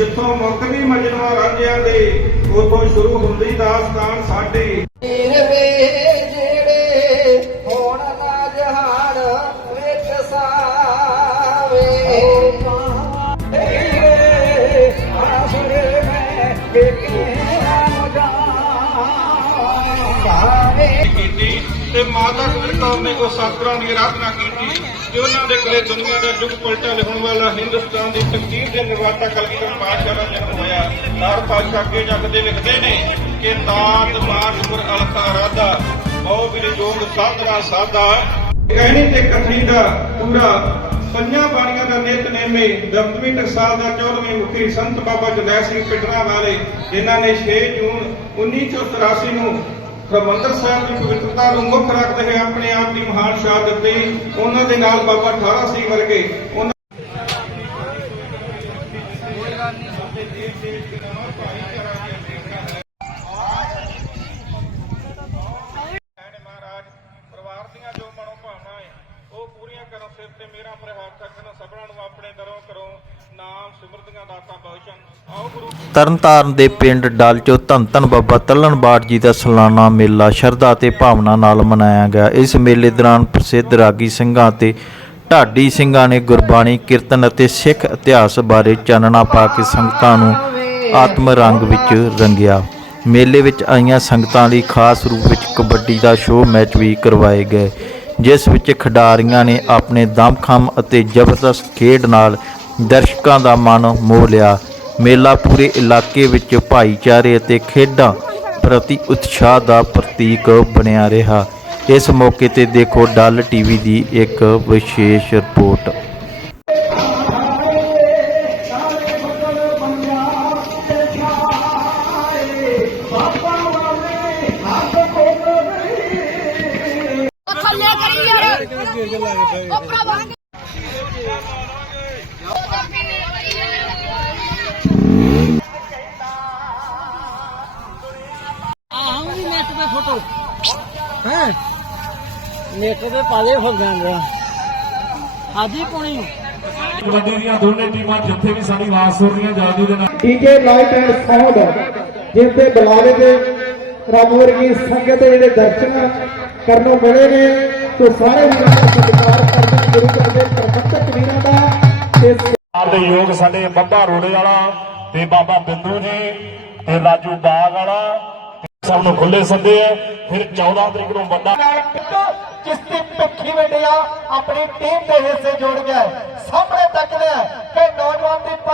ਜਿੱਥੋਂ ਮੁੱਕਦੀ ਮਜਨੂਆ ਰਾਂਝਿਆਂ ਦੇ ਉਥੋਂ ਸ਼ੁਰੂ ਹੁੰਦੀ ਦਾਸਤਾਨ ਸਾਡੀ। ਤੇ ਮਾਤਾ ਕੌਰ ਨੇ ਉਹ ਸਤਿਗੁਰਾਂ ਦੀ ਆਰਾਧਨਾ ਕੀਤੀ। ਕਿ ਉਹਨਾਂ ਦੇ ਕੋਲੇ ਦੁਨੀਆ ਦਾ ਯੁੱਗ ਪਲਟਾ ਲਿਖਣ ਵਾਲਾ ਹਿੰਦੁਸਤਾਨ ਦੀ ਤਕਦੀਰ ਦੇ ਨਿਰਮਾਤਾ ਕਲਗੀਧਰ ਪਾਤਸ਼ਾਹ ਦਾ ਜਨਮ ਹੋਇਆ। ਹਰ ਪਾਤਸ਼ਾਹ ਅੱਗੇ ਜਗਦੇ ਲਿਖਦੇ ਨੇ ਕਿ ਤਾਤ ਮਾਤ ਗੁਰ ਰਾਧਾ, ਬਹੁ ਵਿਜੋਗ ਸਾਧਨਾ ਸਾਧਾ। ਕਹਿਣੀ ਤੇ ਕਥਨੀ ਦਾ ਪੂਰਾ ਪੰਜਾਂ ਬਾਣੀਆਂ ਦਾ ਨਿਤਨੇਮੇ ਦਮਦਮੀ ਟਕਸਾਲ ਦਾ 14ਵੇਂ ਮੁਖੀ ਸੰਤ ਬਾਬਾ ਜੁਨੈਦ ਸਿੰਘ ਪਿੰਡਰਾ ਵਾਲੇ, ਜਿਨ੍ਹਾਂ ਨੇ 6 ਜੂਨ 1984 ਨੂੰ ਹਰਿਮੰਦਰ ਸਾਹਿਬ ਦੀ ਪਵਿੱਤਰਤਾ ਨੂੰ ਮੁੱਖ ਰੱਖਦੇ ਹੋਏ ਆਪਣੇ ਆਪ ਦੀ ਮਹਾਨ ਸ਼ਹਾਦਤ ਦਿੱਤੀ ਉਹਨਾਂ ਦੇ ਨਾਲ ਬਾਬਾ ਠਾਰਾ ਸਿੰਘ ਵਰਗੇ ਉਹਨਾਂ ਮਹਾਰਾਜ ਪਰਿਵਾਰ ਦੀਆਂ ਜੋ ਮਨੋ ਭਾਵਨਾਵਾਂ ਹੈ ਉਹ ਪੂਰੀਆਂ ਕਰਨ ਸਿਰ ਤੇ ਮੇਰਾ ਪ੍ਰਹਾਰ ਤੱਕ ਸਭਨਾਂ ਨੂੰ ਆਪਣੇ ਦਰੋਂ ਕਰੋ ਨਾਮ ਸਿਮਰਤੀਆਂ ਦਾਤਾ ਤਰਨਤਾਰਨ ਦੇ ਪਿੰਡ ਡਾਲਚੋ ਧੰਨ ਧੰਨ ਬਾਬਾ ਤੱਲਣਬਾੜ ਜੀ ਦਾ ਸਾਲਾਨਾ ਮੇਲਾ ਸ਼ਰਧਾ ਤੇ ਭਾਵਨਾ ਨਾਲ ਮਨਾਇਆ ਗਿਆ। ਇਸ ਮੇਲੇ ਦੌਰਾਨ ਪ੍ਰਸਿੱਧ ਰਾਗੀ ਸਿੰਘਾਂ ਤੇ ਢਾਡੀ ਸਿੰਘਾਂ ਨੇ ਗੁਰਬਾਣੀ, ਕੀਰਤਨ ਅਤੇ ਸਿੱਖ ਇਤਿਹਾਸ ਬਾਰੇ ਚਾਨਣਾ ਪਾ ਕੇ ਸੰਗਤਾਂ ਨੂੰ ਆਤਮ ਰੰਗ ਵਿੱਚ ਰੰਗਿਆ। ਮੇਲੇ ਵਿੱਚ ਆਈਆਂ ਸੰਗਤਾਂ ਲਈ ਖਾਸ ਰੂਪ ਵਿੱਚ ਕਬੱਡੀ ਦਾ ਸ਼ੋਅ ਮੈਚ ਵੀ ਕਰਵਾਏ ਗਏ, ਜਿਸ ਵਿੱਚ ਖਿਡਾਰੀਆਂ ਨੇ ਆਪਣੇ ਦਮਖਮ ਅਤੇ ਜ਼ਬਰਦਸਤ ਖੇਡ ਨਾਲ ਦਰਸ਼ਕਾਂ ਦਾ ਮਨ ਮੋਹ ਲਿਆ। ਮੇਲਾ ਪੂਰੇ ਇਲਾਕੇ ਵਿੱਚ ਭਾਈਚਾਰੇ ਅਤੇ ਖੇਡਾਂ ਪ੍ਰਤੀ ਉਤਸ਼ਾਹ ਦਾ ਪ੍ਰਤੀਕ ਬਣਿਆ ਰਿਹਾ। ਇਸ ਮੌਕੇ ਤੇ ਦੇਖੋ, ਡੱਲ ਟੀਵੀ ਦੀ ਇੱਕ ਵਿਸ਼ੇਸ਼ ਰਿਪੋਰਟ। ਤੇ ਪਾਲੇ ਹੋ ਜਾਂਦੇ ਆਜੀ ਪੁਣੀ ਕਬੱਡੀ ਦੀਆਂ ਦੋਨੇ ਟੀਮਾਂ ਜਿੱਥੇ ਵੀ ਸਾਡੀ ਆਵਾਜ਼ ਸੁਣ ਰਹੀਆਂ ਜਲਦੀ ਦੇ ਨਾਲ। ਡੀਜੇ ਲਾਈਟ ਐਂਡ ਸਾਊਂਡ ਜਿਸ ਦੇ ਬੁਲਾਰੇ ਦੇ ਰੱਬ ਵਰਗੀ ਸੰਗਤ ਦੇ ਜਿਹੜੇ ਦਰਸ਼ਨ ਕਰਨ ਮਿਲੇ ਨੇ ਤੇ ਸਾਰੇ ਵੀਰਾਂ ਦਾ ਸਤਿਕਾਰ ਕਰਦੇ ਗੁਰੂ ਘਰ ਦੇ ਪ੍ਰਬੰਧਕ ਵੀਰਾਂ ਦਾ। ਤੇ ਦੇ ਯੋਗ ਸਾਡੇ ਬੱਬਾ ਰੋੜੇ ਵਾਲਾ ਤੇ ਬਾਬਾ ਬਿੰਦੂ ਜੀ ਤੇ ਰਾਜੂ ਬਾਗ ਵਾਲਾ। ਤੇ ਸਭ ਨੂੰ ਖੁੱਲੇ ਸੱਦੇ ਆ। ਫਿਰ 14 ਤਰੀਕ ਨੂੰ ਵੱਡਾ ਜਿਸ ਦੀ ਭੁੱਖੀ ਵੰਡਿਆ ਆਪਣੀ ਟੀਮ ਦੇ ਹਿੱਸੇ ਜੋੜ ਗਿਆ ਸਾਹਮਣੇ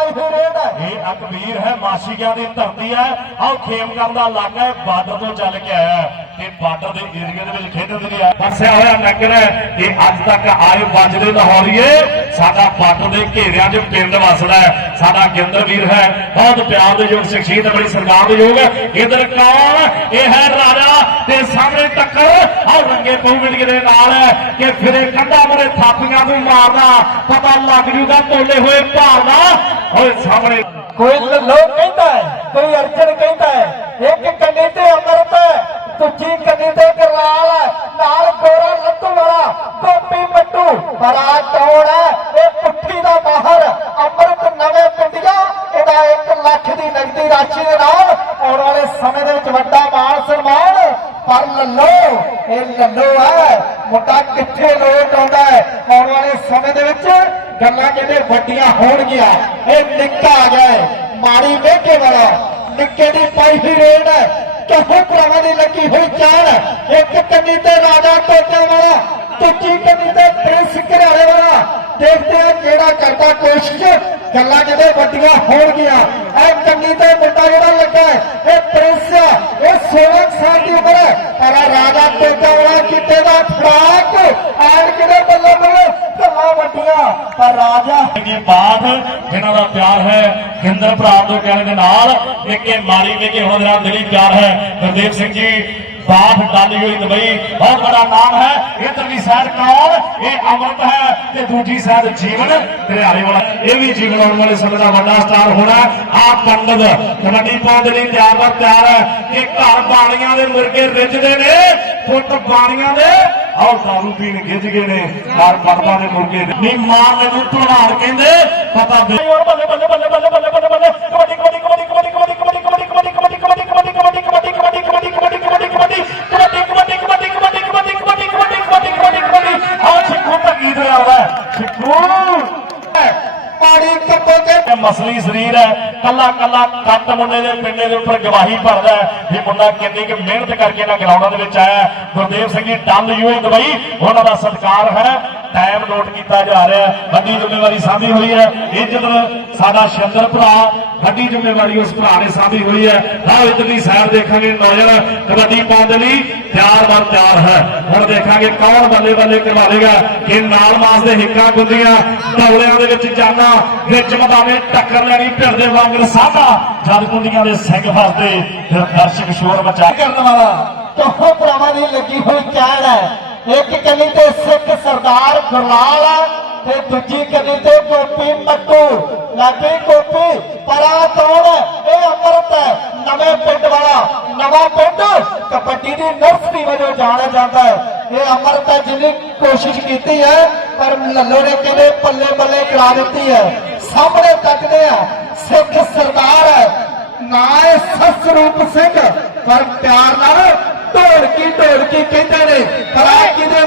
ਨੌਜਵਾਨ ਦੀ ਹੈ। ਇਹ ਅਕਬੀਰ ਹੈ ਮਾਸ਼ੀਕਿਆਂ ਦੀ ਧਰਤੀ ਹੈ। ਆਹ ਖੇਮਗਰ ਦਾ ਇਲਾਕਾ ਹੈ, ਬਾਰਡਰ ਤੋਂ ਚੱਲ ਕੇ ਆਇਆ ਤੇ ਬਾਰਡਰ ਦੇ ਏਰੀਆ ਦੇ ਵਿੱਚ ਖੇਡਣ ਦੇ ਲਈ ਆਇਆ ਹੋਇਆ ਨਗਰ ਹੈ। ਇਹ ਅੱਜ ਤੱਕ ਆਏ ਵੱਜਦੇ ਲਾਹੌਰੀਏ। ਸਾਡਾ ਬਾਰਡਰ ਦੇ ਘੇਰਿਆਂ 'ਚ ਪਿੰਡ ਵਸਦਾ ਹੈ। ਸਾਡਾ ਗਿੰਦਰ ਵੀਰ ਹੈ। ਬਹੁਤ ਪਿਆਰ ਦੇ ਯੋਗ ਸ਼ਖਸੀਅਤ ਬੜੀ ਸਰਕਾਰ ਦੇ ਯੋਗ ਹੈ। ਇਧਰ ਕੌਣ? ਇਹ ਹੈ ਰਾਜਾ ਤੇ ਸਾਹਮਣੇ ਟੱਕਰ। ਆਹ ਰੰਗੇ ਪਉ ਦੇ ਨਾਲ ਹੈ ਕਿ ਫਿਰੇ ਕੰਧਾ ਮਰੇ ਥਾਪੀਆਂ ਨੂੰ ਮਾਰਨਾ, ਪਤਾ ਲੱਗ ਜੂਗਾ ਤੋਲੇ ਹੋਏ ਭਾਵਨਾ ਓਏ ਸਾਹਮਣੇ। ਕੋਈ ਲੋਕ ਕਹਿੰਦਾ ਹੈ, ਕੋਈ ਅਰਜਨ ਕਹਿੰਦਾ ਹੈ, ਇੱਕ ਕੰਨੀ ਤੇ ਅਮਰਤ ਹੈ, ਦੂਜੀ ਕੰਨੀ ਤੇ ਕਰਲਾਲ ਹੈ, ਨਾਲ ਗੋਰਾ ਲੱਤੂ ਵਾਲਾ ਗੋਪੀ ਮੱਟੂ। ਪਰ ਕੌਣ ਹੈ? ਇਹ ਪੁੱਠੀ ਦਾ ਬਾਹਰ ਅਮਰਤ ਨਵੇਂ ਪਿੰਡੀਆਂ, ਇਹਦਾ 1 ਲੱਖ ਦੀ ਨਗਦੀ ਰਾਸ਼ੀ ਦੇ ਨਾਲ ਆਉਣ ਵਾਲੇ ਸਮੇਂ ਦੇ ਵਿੱਚ ਵੱਡਾ ਮਾਣ ਸਨਮਾਨ। ਪਰ ਲੱਲੋ, ਇਹ ਲੱਲੋ ਹੈ, ਮੁੰਡਾ ਕਿੱਥੇ ਲੋਟ ਆਉਂਦਾ ਹੈ ਆਉਣ ਵਾਲੇ ਸਮੇਂ ਦੇ ਵਿੱਚ ਗੱਲਾਂ ਕਿਤੇ ਵੱਡੀਆਂ ਹੋਣਗੀਆਂ। ਇਹ ਨਿੱਕਾ ਆ ਗਿਆ ਮਾੜੀ ਵੇਖੇ ਵਾਲਾ। ਨਿੱਕੇ ਦੀ ਪਾਈ ਹੋਈ ਰੇਡ ਹੈ ਕਿਹੋ ਭਰਾਵਾਂ ਦੀ ਲੱਗੀ ਹੋਈ ਚਾਲ ਇੱਕ ਕੰਨੀ ਤੇ ਰਾਜਾ ਟੋਟੇ ਵਾਲਾ। ਦੂਜੀ ਕੰਨੀ ਤੇ ਪ੍ਰਿੰਸ ਘਰਾਲੇ ਵਾਲਾ। ਦੇਖਦੇ ਆ ਕਿਹੜਾ ਕਰਦਾ ਕੋਸ਼ਿਸ਼। ਗੱਲਾਂ ਕਿਤੇ ਵੱਡੀਆਂ ਹੋਣਗੀਆਂ। ਇਹ ਕੰਨੀ ਤੇ ਮੁੰਡਾ ਜਿਹੜਾ ਲੱਗਾ ਇਹ ਪ੍ਰਿੰਸ ਇਹ 16 ਸਾਲ ਦੀ ਉਮਰ ਹੈ। ਪਰ ਰਾਜਾ ਟੋਟਾ ਵਾਲਾ ਕਿਤੇ ਦਾ ਫਰਾਕ ਆੜ ਕਿਤੇ ਬੱਲੇ ਬੱਲੇ ਗੱਲਾਂ ਵੱਡੀਆਂ। ਪਰ ਰਾਜਾ ਦੀ ਬਾਤ, ਜਿਨ੍ਹਾਂ ਦਾ ਪਿਆਰ ਹੈ ਹਿੰਦਰ ਭਰਾ ਤੋਂ ਕਹਿਣ ਦੇ ਨਾਲ, ਨਿੱਕੇ ਮਾਰੀ ਨਿੱਕੇ ਹੁਣ ਦਾ ਦਿਲੀ ਪਿਆਰ ਹੈ। ਗੁਰਦੇਵ ਸਿੰਘ ਜੀ ਬਾਠ ਡਾਲੀ ਹੋਈ ਦਵਾਈ ਬਹੁਤ ਬੜਾ ਨਾਮ ਹੈ। ਇਧਰਲੀ ਸਾਈਡ ਕੌਣ ਇਹ ਅਮਰਤ ਹੈ ਤੇ ਦੂਜੀ ਸਾਈਡ ਜੀਵਨ ਦਰਿਆਲੇ ਵਾਲਾ। ਇਹ ਵੀ ਜੀਵਨ ਆਉਣ ਵਾਲੇ ਸਮੇਂ ਦਾ ਵੱਡਾ ਸਟਾਰ ਹੋਣਾ ਆ ਪੰਡਤ ਕਬੱਡੀ ਪਾਉਣ ਦੇ ਲਈ ਤਿਆਰ ਦਾ ਤਿਆਰ ਹੈ ਕਿ ਘਰ ਬਾਣੀਆਂ ਦੇ ਮੁਰਗੇ ਰਿੱਝਦੇ ਨੇ, ਫੁੱਟ ਬਾਣੀਆਂ ਦੇ। ਆਹ ਦਾਰੂ ਪੀਣ ਗਿੱਜ ਗਏ ਨੇ, ਘਰ ਪਰਦਾ ਦੇ ਮੁਰਗੇ ਨੇ। ਨੀ ਮੈਨੂੰ ਭਲਵਾਨ ਕਹਿੰਦੇ, ਪਤਾ ਬੱਲੇ ਬੱਲੇ ਬੱਲੇ ਬੱਲੇ ਬੱਲੇ ਬੱਲੇ ਬੱਲੇ ਕਬੱਡੀ ਕਬੱਡੀ। ਮਸਲੀ ਸਰੀਰ ਹੈ, ਕੱਲਾ ਕੱਲਾ ਕੱਟ ਮੁੰਡੇ ਦੇ ਪਿੰਡੇ ਦੇ ਉੱਪਰ ਗਵਾਹੀ ਭਰਦਾ ਹੈ। ਵੀ ਮੁੰਡਾ ਕਿੰਨੀ ਕਿ ਮਿਹਨਤ ਕਰਕੇ ਨਾ ਗਰਾਊਂਡਾਂ ਦੇ ਵਿੱਚ ਆਇਆ ਗੁਰਦੇਵ ਸਿੰਘ ਜੀ ਡੱਲ ਯੂਏ ਦੁਬਈ ਉਹਨਾਂ ਦਾ ਸਤਿਕਾਰ ਹੈ। ਟਾਈਮ ਨੋਟ ਕੀਤਾ ਜਾ ਰਿਹਾ ਹੈ। ਵੱਡੀ ਜ਼ਿੰਮੇਵਾਰੀ ਸਾਂਭੀ ਹੋਈ ਹੈ। ਇੱਜ਼ਤ ਸਾਡਾ ਸ਼ੰਦਰ ਭਰਾ, ਵੱਡੀ ਜ਼ਿੰਮੇਵਾਰੀ ਉਸ ਭਰਾ ਨੇ ਸਾਂਭੀ ਹੋਈ ਹੈ। ਆਹ ਇਧਰਲੀ ਸਾਈਡ ਦੇਖਾਂਗੇ ਨੌਜਵਾਨ ਕਬੱਡੀ ਪਾਉਣ ਦੇ ਲਈ ਤਿਆਰ ਬਰ ਤਿਆਰ ਹੈ। ਹੁਣ ਦੇਖਾਂਗੇ ਕੌਣ ਬੱਲੇ ਬੱਲੇ ਕਰਵਾਵੇਗਾ। ਕਿ ਨਾਲ ਮਾਸ ਦੇ ਹਿੱਕਾਂ ਗੁੰਦੀਆਂ ਦੌੜਿਆਂ ਦੇ ਵਿੱਚ ਜਾਣਾ ਵਿੱਚ ਮਦਾਨੇ ਟੱਕਰ ਲੈਣੀ ਭਿੜਦੇ ਵਾਂਗਰ ਸਾਧਾ ਜਦ ਕੁੰਡੀਆਂ ਦੇ ਸਿੰਘ ਫਸਦੇ, ਫਿਰ ਦਰਸ਼ਕ ਸ਼ੋਰ ਮਚਾ ਕਰਨ ਵਾਲਾ ਦੋਹਾਂ ਭਰਾਵਾਂ ਦੀ ਲੱਗੀ ਹੋਈ ਚੈਨ ਹੈ। ਇੱਕ ਕੰਨੀ ਤੇ ਸਿੱਖ ਸਰਦਾਰ ਗੁਰਲਾਲ ਹੈ ਤੇ ਦੂਜੀ ਕੰਨੀ ਤੇ ਗੋਪੀ ਮੱਟੂ। ਲਾਗੇ ਗੋਪੀ, ਪਰਾ ਕੌਣ ਇਹ ਅਮਰਤ ਹੈ, ਨਵੇਂ ਪਿੰਡ ਵਾਲਾ, ਨਵਾਂ ਪਿੰਡ। ਕਬੱਡੀ ਦੀ ਨਰਸਰੀ ਵਜੋਂ ਜਾਣਿਆ ਜਾਂਦਾ ਹੈ। ਇਹ ਅਮਰਤ ਹੈ ਜਿੰਨੀ ਕੋਸ਼ਿਸ਼ ਕੀਤੀ ਹੈ, ਪਰ ਲੱਲੋ ਨੇ ਕਿਵੇਂ ਪੱਲੇ ਬੱਲੇ ਕਰਾ ਦਿੱਤੀ ਹੈ। ਸਾਹਮਣੇ ਤੱਕਦੇ ਆ, ਸਿੱਖ ਸਰਦਾਰ ਹੈ, ਨਾ ਹੈ ਸਸਰੂਪ ਸਿੰਘ। ਪਰ ਪਿਆਰ ਨਾਲ तोडकी तोडकी किती नाही काय किती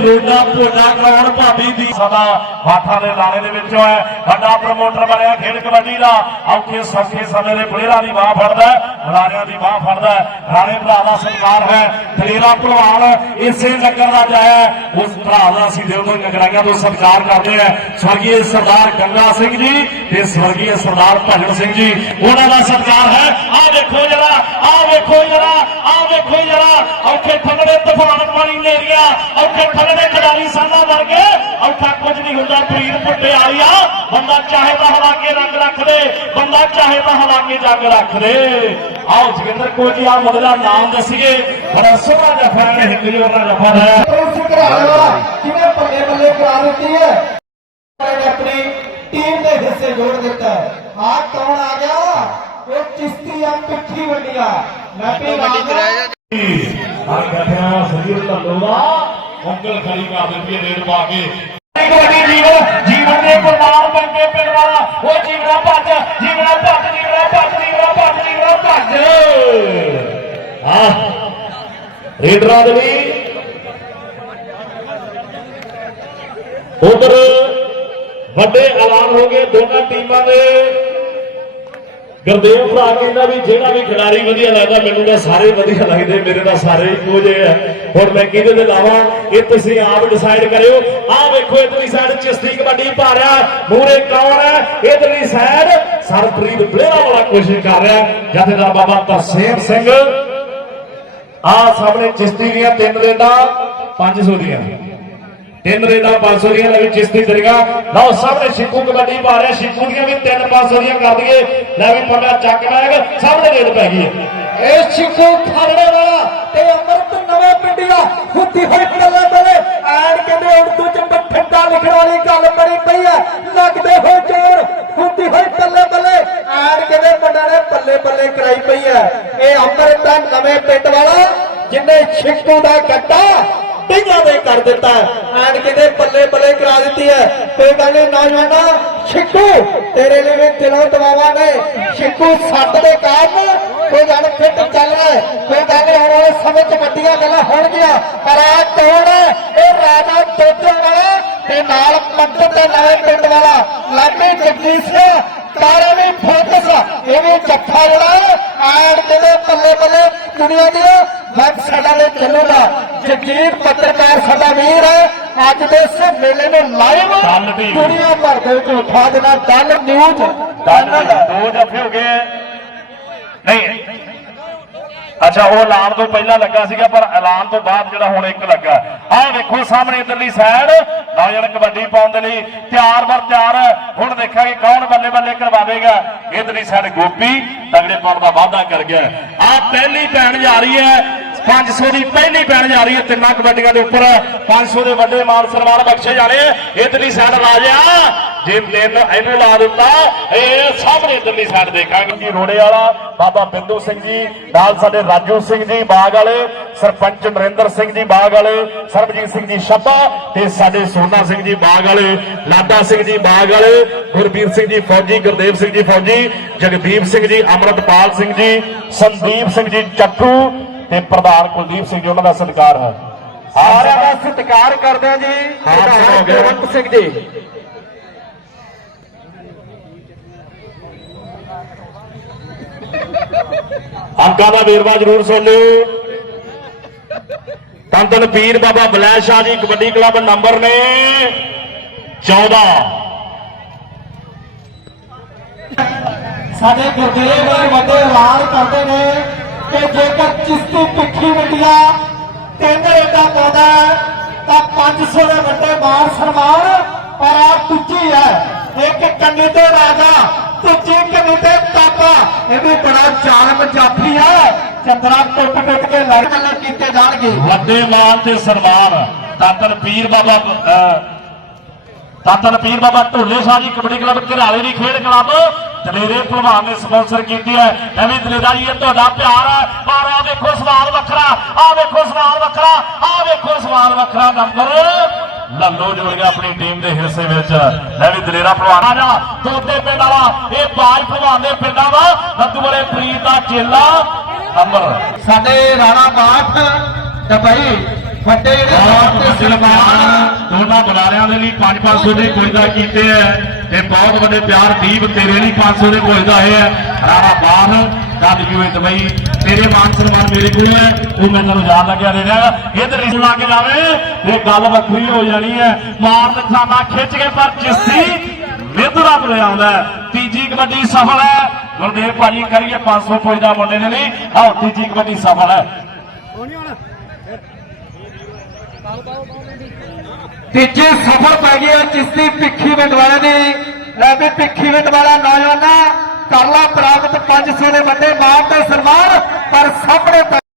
ਬੱਲੇ ਭੋਡਾ ਕਰਾਉਣ ਭਾਬੀ ਦੀ ਸਦਾ ਬਾਠਾਂ ਦੇ ਲਾਣੇ ਦੇ ਵਿੱਚੋਂ ਹੈ। ਵੱਡਾ ਪ੍ਰਮੋਟਰ ਬਣਿਆ ਖੇਡ ਕਬੱਡੀ ਦਾ। ਔਖੇ ਸੌਖੇ ਸਮੇਂ ਦੇ ਪਲੇਅਰਾਂ ਦੀ ਬਾਹ ਫੜਦਾ ਹੈ, ਦੀ ਬਾਹ ਫੜਦਾ ਰਾਣੇ ਭਰਾ ਦਾ ਸਤਿਕਾਰ ਹੈ ਦਲੇਰਾ ਭਲਵਾਨ ਇਸੇ ਨਗਰ ਦਾ ਜਾਇਆ ਉਸ ਭਰਾ ਦਾ ਅਸੀਂ ਦਿਲ ਤੋਂ ਨਗਰਾਈਆਂ ਤੋਂ ਸਤਿਕਾਰ ਕਰਦੇ ਹਾਂ। ਸਵਰਗੀ ਸਰਦਾਰ ਗੰਗਾ ਸਿੰਘ ਜੀ ਤੇ ਸਵਰਗੀ ਸਰਦਾਰ ਭਜਨ ਸਿੰਘ ਜੀ ਉਹਨਾਂ ਦਾ ਸਤਿਕਾਰ ਹੈ। ਆਹ ਵੇਖੋ ਜਰਾ ਆਹ ਵੇਖੋ ਜਰਾ ਆਹ ਵੇਖੋ ਜਰਾ। ਔਖੇ ਠੰਡੇ ਤੂਫਾਨ ਪਾਣੀ ਨੇਰੀਆਂ ਔਖੇ ਦੇ ਖਿਡਾਰੀ ਸਾਨਾ ਵਰਗੇ ਔਖਾ ਕੁਝ ਨਹੀਂ ਹੁੰਦਾ ਫਰੀਦ ਪੁੱਟੇ ਵਾਲਿਆ ਬੰਦਾ ਚਾਹੇ ਤਾਂ ਹਵਾ ਕੇ ਰੰਗ ਰੱਖ ਦੇ ਬੰਦਾ ਚਾਹੇ ਤਾਂ ਹਵਾ ਕੇ ਜੰਗ ਰੱਖ ਦੇ ਆਓ ਜਗਿੰਦਰ ਕੋਜੀ ਆ ਮੁਗਲਾ ਨਾਮ ਦੱਸੀਏ ਬੜਾ ਸੋਹਣਾ ਜਫਰ ਹੈ ਹਿੰਦੂ ਦਾ ਜਫਰ ਹੈ ਕਿਵੇਂ ਪੱਲੇ ਪੱਲੇ ਕਰਾ ਦਿੱਤੀ ਹੈ अपनी टीम ने हिस्से जोड़ देता है आज कौन आ गया वो चिश्ती या पिट्ठी बनिया मैं भी ਉਂਗਲ ਖੜੀ ਕਰ ਦਿੰਦੀ ਹੈ, ਰੇਡ ਪਾ ਕੇ। ਕਬੱਡੀ ਜੀਵਨ ਜੀਵਨ ਦੇ ਕੁਰਬਾਨ ਬੰਦੇ ਪਿੰਡ ਵਾਲਾ। ਉਹ ਜੀਵਨਾ ਭੱਜ ਜੀਵਨਾ ਭੱਜ ਜੀਵਨਾ ਭੱਜ ਜੀਵਨਾ ਭੱਜ ਜੀਵਨਾ ਭੱਜ। ਹਾਂ। ਰੇਡਰਾਂ ਦੇ ਵੀ ਉਧਰ ਵੱਡੇ ਐਲਾਨ ਹੋ ਗਏ ਦੋਨਾਂ ਟੀਮਾਂ ਦੇ। ਗੁਰਦੇਵ ਭਰਾ ਕਹਿੰਦਾ ਵੀ ਜਿਹੜਾ ਵੀ ਖਿਡਾਰੀ ਵਧੀਆ ਲੱਗਦਾ, ਮੈਨੂੰ ਤਾਂ ਸਾਰੇ ਵਧੀਆ ਲੱਗਦੇ, ਮੇਰੇ ਤਾਂ ਸਾਰੇ ਇੱਕੋ ਜਿਹੇ ਆ। ਹੁਣ ਮੈਂ ਕਿਹਦੇ ਤੇ ਲਾਵਾਂ? ਇਹ ਤੁਸੀਂ ਆਪ ਡਿਸਾਈਡ ਕਰਿਓ। ਆਹ ਵੇਖੋ, ਇਧਰਲੀ ਸਾਈਡ ਚਿਸ਼ਤੀ ਕਬੱਡੀ ਪਾ ਰਿਹਾ ਮੂਰੇ ਕੌਣ ਹੈ ਇਧਰਲੀ ਸਾਈਡ ਸਰਪ੍ਰੀਤ ਬਲੇਰਾ ਵਾਲਾ ਕੋਸ਼ਿਸ਼ ਕਰ ਰਿਹਾ। ਜਥੇਦਾਰ ਬਾਬਾ ਤਰਸੇਮ ਸਿੰਘ। ਆਹ ਸਾਹਮਣੇ ਚਿਸ਼ਤੀ ਦੀਆਂ ਤਿੰਨ ਰੇਡਾਂ 500 ਦੀਆਂ। ਤਿੰਨ ਰੇਡਾਂ 500 ਦੀਆਂ ਲੈ ਵੀ ਚਿਸ਼ਤੀ ਦਰਗਾ ਲਓ, ਸਾਹਮਣੇ ਸ਼ਿਕੂ ਕਬੱਡੀ ਪਾ ਰਿਹਾ। ਸ਼ਿਕੂ ਦੀਆਂ ਵੀ ਤਿੰਨ 500 ਦੀਆਂ ਕਰ ਦਈਏ। ਲੈ ਵੀ ਪੰਡਾ ਚੱਕ ਬੈਗ। ਸਾਹਮਣੇ ਰੇਡ ਪੈ ਗਈ ਹੈ। ਇਹ ਸ਼ਿਕੂ ਖੜੜੇ ਵਾਲਾ ਤੇ ਅਮਰਤ ਨਵੇਂ ਪਿੰਡੀਆ ਹੁੰਦੀ ਹੋਈ ਬੱਲੇ ਬੱਲੇ ਐਨ ਕਹਿੰਦੇ ਉਰਦੂ ਚ ਬਠਿੰਡਾ ਲਿਖਣ ਵਾਲੀ ਗੱਲ ਬਣੀ ਪਈ ਹੈ। ਲੱਗਦੇ ਹੋਏ ਚੋਰ ਹੁੰਦੀ ਹੋਈ ਬੱਲੇ ਬੱਲੇ ਐਨ ਕਹਿੰਦੇ ਮੁੰਡਾ ਨੇ ਬੱਲੇ ਬੱਲੇ ਕਰਾਈ ਪਈ ਹੈ। ਇਹ ਅਮਰਤ ਨਵੇਂ ਪਿੰਡ ਵਾਲਾ, ਜਿੰਨੇ ਸ਼ਿਕੂ ਦਾ ਗੱਡਾ ਟਿੰਗਾ ਦੇ ਕਰ ਦਿੱਤਾ ਹੈ। ਐਨ ਕਹਿੰਦੇ ਬੱਲੇ ਬੱਲੇ ਕਰਾ ਦਿੱਤੀ ਹੈ। ਕੋਈ ਕਹਿੰਦੇ ਨਹੀਂ, ਨੌਜਵਾਨਾ ਸ਼ਿਕੂ ਤੇਰੇ ਲਈ ਦਿਲੋਂ ਦਵਾਵਾਂ ਨੇ। ਸ਼ਿਕੂ ਸੱਟ ਦੇ ਕਾਰਨ ਕੋਈ ਗੱਲ ਫਿੱਟ ਚੱਲ ਰਿਹਾ ਹੈ। ਕੋਈ ਗੱਲ ਆਉਣ ਵਾਲੇ ਸਮੇਂ 'ਚ ਵੱਡੀਆਂ ਗੱਲਾਂ ਹੋਣਗੀਆਂ। ਪਰ ਆ ਕੌਣ ਹੈ? ਇਹ ਰਾਜਾ ਦੋਜੋ ਵਾਲਾ ਤੇ ਨਾਲ ਪੰਡਤ ਤੇ ਨਵੇਂ ਪਿੰਡ ਵਾਲਾ। ਲਾਡੀ ਜਗਦੀਸ਼ ਸਿੰਘ ਤਾਰੇ ਵੀ ਫੋਕਸ। ਇਹ ਵੀ ਜੱਫਾ ਜਿਹੜਾ ਹੈ ਆੜ ਕਿਤੇ ਪੱਲੇ ਬੱਲੇ ਦੁਨੀਆ ਦੀ ਵੈਬਸਾਈਟਾਂ ਜਗੀਰ ਪੱਤਰਕਾਰ ਸਾਡਾ ਵੀਰ ਹੈ ਅੱਜ ਦੇ ਇਸ ਮੇਲੇ ਨੂੰ ਲਾਈਵ ਦੁਨੀਆ ਭਰ ਦੇ ਵਿੱਚ ਉਠਾ ਦੇਣਾ ਡੱਲ ਨਿਊਜ਼ ਡਨ ਦੋ ਜਫੇ ਹੋ ਗਏ। ਨਹੀਂ। ਅੱਛਾ ਉਹ ਐਲਾਨ ਤੋਂ ਪਹਿਲਾਂ ਲੱਗਾ ਸੀਗਾ ਪਰ ਐਲਾਨ ਤੋਂ ਬਾਅਦ ਜਿਹੜਾ ਹੁਣ ਇੱਕ ਲੱਗਾ। ਆਹ ਵੇਖੋ ਸਾਹਮਣੇ ਇਧਰਲੀ ਸਾਈਡ ਨੌਜਵਾਨ ਕਬੱਡੀ ਪਾਉਣ ਦੇ ਲਈ ਤਿਆਰ ਬਰ ਤਿਆਰ। ਹੁਣ ਦੇਖਾਂਗੇ ਕੌਣ ਬੱਲੇ ਬੱਲੇ ਕਰਵਾਵੇਗਾ। ਇਧਰਲੀ ਸਾਈਡ ਗੋਪੀ ਤਗੜੇ ਪਾਉਣ ਦਾ ਵਾਅਦਾ ਕਰ ਗਿਆ। ਆਹ ਪਹਿਲੀ ਭੈਣ ਜਾ ਰਹੀ ਹੈ। 500 ਦੀ ਪਹਿਲੀ ਪੈਣ ਜਾ ਰਹੀ ਹੈ ਤਿੰਨਾਂ ਕਬੱਡੀਆਂ ਦੇ ਉੱਪਰ 500 ਦੇ ਵੱਡੇ ਮਾਨ ਸਨਮਾਨ ਬਖਸ਼ੇ ਜਾਣੇ ਇਧਰਲੀ ਸਾਈਡ ਰਾਜਾ ਜੇ ਤਿੰਨ ਇਹਨੂੰ ਲਾ ਦਿੱਤਾ ਇਹ ਸਾਹਮਣੇ ਦਿੱਲੀ ਸਾਈਡ ਦੇਖਾਂਗੇ ਜੀ ਰੋੜੇ ਵਾਲਾ ਬਾਬਾ ਬਿੰਦੂ ਸਿੰਘ ਜੀ ਨਾਲ ਸਾਡੇ ਰਾਜੂ ਸਿੰਘ ਜੀ ਬਾਗ ਵਾਲੇ ਸਰਪੰਚ ਨਰਿੰਦਰ ਸਿੰਘ ਜੀ ਬਾਗ ਵਾਲੇ ਸਰਬਜੀਤ ਸਿੰਘ ਜੀ ਛੱਪਾ ਤੇ ਸਾਡੇ ਸੋਨਾ ਸਿੰਘ ਜੀ ਬਾਗ ਵਾਲੇ ਲਾਡਾ ਸਿੰਘ ਜੀ ਬਾਗ ਵਾਲੇ ਗੁਰਬੀਰ ਸਿੰਘ ਜੀ ਫੌਜੀ ਗੁਰਦੇਵ ਸਿੰਘ ਜੀ ਫੌਜੀ ਜਗਦੀਪ ਸਿੰਘ ਜੀ ਅਮਰਤਪਾਲ ਸਿੰਘ ਜੀ ਸੰਦੀਪ ਸਿੰਘ ਜੀ ਚੱਟੂ ਤੇ ਪ੍ਰਧਾਨ ਕੁਲਦੀਪ ਸਿੰਘ ਜੀ ਉਹਨਾਂ ਦਾ ਸਤਿਕਾਰ ਹੈ। ਸਾਰਿਆਂ ਦਾ ਸਤਿਕਾਰ ਕਰਦੇ ਆ ਜੀ। ਕੁਲਵੰਤ ਸਿੰਘ ਜੀ। ਅੰਕਾਂ ਦਾ ਵੇਰਵਾ ਜ਼ਰੂਰ ਸੁਣ ਲਿਓ। ਧੰਨ ਪੀਰ ਬਾਬਾ ਬਲੈਸ਼ ਸ਼ਾਹ ਜੀ ਕਬੱਡੀ ਕਲੱਬ ਨੰਬਰ ਨੇ 14 ਸਾਡੇ ਗੁਰਦੇਵ ਵੱਡੇ ਐਲਾਨ ਕਰਦੇ ਨੇ ਕਿ ਜੇਕਰ ਚਿਸ਼ਤੀ ਪਿੱਠੀ ਵੰਡੀਆਂ ਤਿੰਨ ਰੇਟਾਂ ਪਾਉਂਦਾ ਤਾਂ 500 ਦੇ ਵੱਡੇ ਮਾਨ ਸਨਮਾਨ ਪਰ ਆ ਦੂਜੀ ਹੈ। ਇੱਕ ਕੰਨੀ ਤੇ ਰਾਜਾ, ਦੂਜੀ ਕੰਨੀ ਤੇ ਤਾਪਾ ਇਹ ਵੀ ਬੜਾ ਜ਼ਾਲਮ ਜਾਫੀ ਹੈ। ਚੰਦਰਾ ਟੁੱਟ ਟੁੱਟ ਕੇ ਲੜ ਗੱਲਾਂ ਕੀਤੇ ਜਾਣਗੇ। ਵੱਡੇ ਮਾਨ ਤੇ ਸਨਮਾਨ ਤਾਤਨ ਪੀਰ ਬਾਬਾ ਤਾਤਨ ਪੀਰ ਬਾਬਾ ਢੋਲੇ ਸ਼ਾਹ ਜੀ ਕਬੱਡੀ ਕਲੱਬ ਘਰਾਲੇ ਦੀ ਖੇਡ ਕਲੱਬ ਦਲੇਰੇ ਭਲਵਾਨ ਨੇ ਸਪਾਂਸਰ ਕੀਤੀ ਹੈ। ਐਵੇਂ ਦਲੇਰਾ ਇਹ ਤੁਹਾਡਾ ਪਿਆਰ ਹੈ। ਪਰ ਆ ਵੇਖੋ ਸਵਾਲ ਵੱਖਰਾ ਆ ਵੇਖੋ ਸਵਾਲ ਵੱਖਰਾ ਆ ਵੇਖੋ ਸਵਾਲ ਵੱਖਰਾ। ਨੰਬਰ ਲੱਲੋ ਜੁੜ ਗਿਆ ਆਪਣੀ ਟੀਮ ਦੇ ਹਿੱਸੇ ਵਿੱਚ। ਲੈ ਵੀ ਦਲੇਰਾ ਭਲਵਾਨ ਆ ਜਾ। ਦੋਦੇ ਪਿੰਡ ਵਾਲਾ, ਇਹ ਬਾਜ ਭਲਵਾਨ ਦੇ ਪਿੰਡਾਂ ਵਾ ਨੱਦੂ ਵਾਲੇ ਪ੍ਰੀਤ ਦਾ ਚੇਲਾ ਨੰਬਰ। ਸਾਡੇ ਰਾਣਾ ਬਾਠ ਦੁਬਈ ਵੱਡੇ ਜਿਹੜੇ ਬਹੁਤ ਤੇ ਵੱਡੇ ਸਨਮਾਨ ਦੋਨਾਂ ਬੁਲਾਰਿਆਂ ਦੇ ਲਈ 5-500 ਦੇ ਕੋਇਦਾ ਕੀਤੇ ਹੈ ਤੇ ਬਹੁਤ ਵੱਡੇ ਪਿਆਰ ਦੀਪ ਤੇਰੇ ਲਈ 500 ਦੇ ਕੋਇਦਾ ਆਏ ਹੈ ਰਾਣਾ ਬਾਹਰ ਗੱਲ ਯੂਏ ਦੁਬਈ ਤੇਰੇ ਮਾਨ ਸਨਮਾਨ ਮੇਰੇ ਕੋਲ ਹੈ ਉਹ ਮੈਂ ਤੈਨੂੰ ਯਾਦ ਲੱਗਿਆ ਦੇ ਰਿਹਾ ਇਧਰ ਰਿਸ਼ ਲਾ ਕੇ ਜਾਵੇ ਤੇ ਗੱਲ ਵੱਖਰੀ ਹੋ ਜਾਣੀ ਹੈ। ਮਾਰ ਨਿਸ਼ਾਨਾ ਖਿੱਚ ਕੇ ਪਰ ਚਿਸ਼ਤੀ ਮਿੱਧਰਾ ਤੁਰਿਆ ਆਉਂਦਾ ਹੈ। ਤੀਜੀ ਕਬੱਡੀ ਸਫਲ ਹੈ। ਗੁਰਦੇਵ ਭਾਜੀ ਕਰੀਏ 500 ਕੋਇਦਾ ਮੁੰਡੇ ਦੇ ਲਈ। ਆਓ ਤੀਜੀ ਕਬੱਡੀ ਸਫਲ ਹੈ। ਤੀਜੀ ਸਫਲ ਪੈ ਗਈ ਹੈ ਚਿਸ਼ਤੀ ਭਿੱਖੀ ਵਿੰਡਵਾਲਾ ਦੀ, ਲੈ ਵੀ ਭਿੱਖੀ ਵਿੰਡਵਾਲਾ ਨੌਜਵਾਨਾਂ ਕਰਲਾ ਪ੍ਰਾਪਤ 500 ਦੇ ਵੱਡੇ ਬਾਪ ਤੇ ਸਨਮਾਨ, ਪਰ ਸਾਹਮਣੇ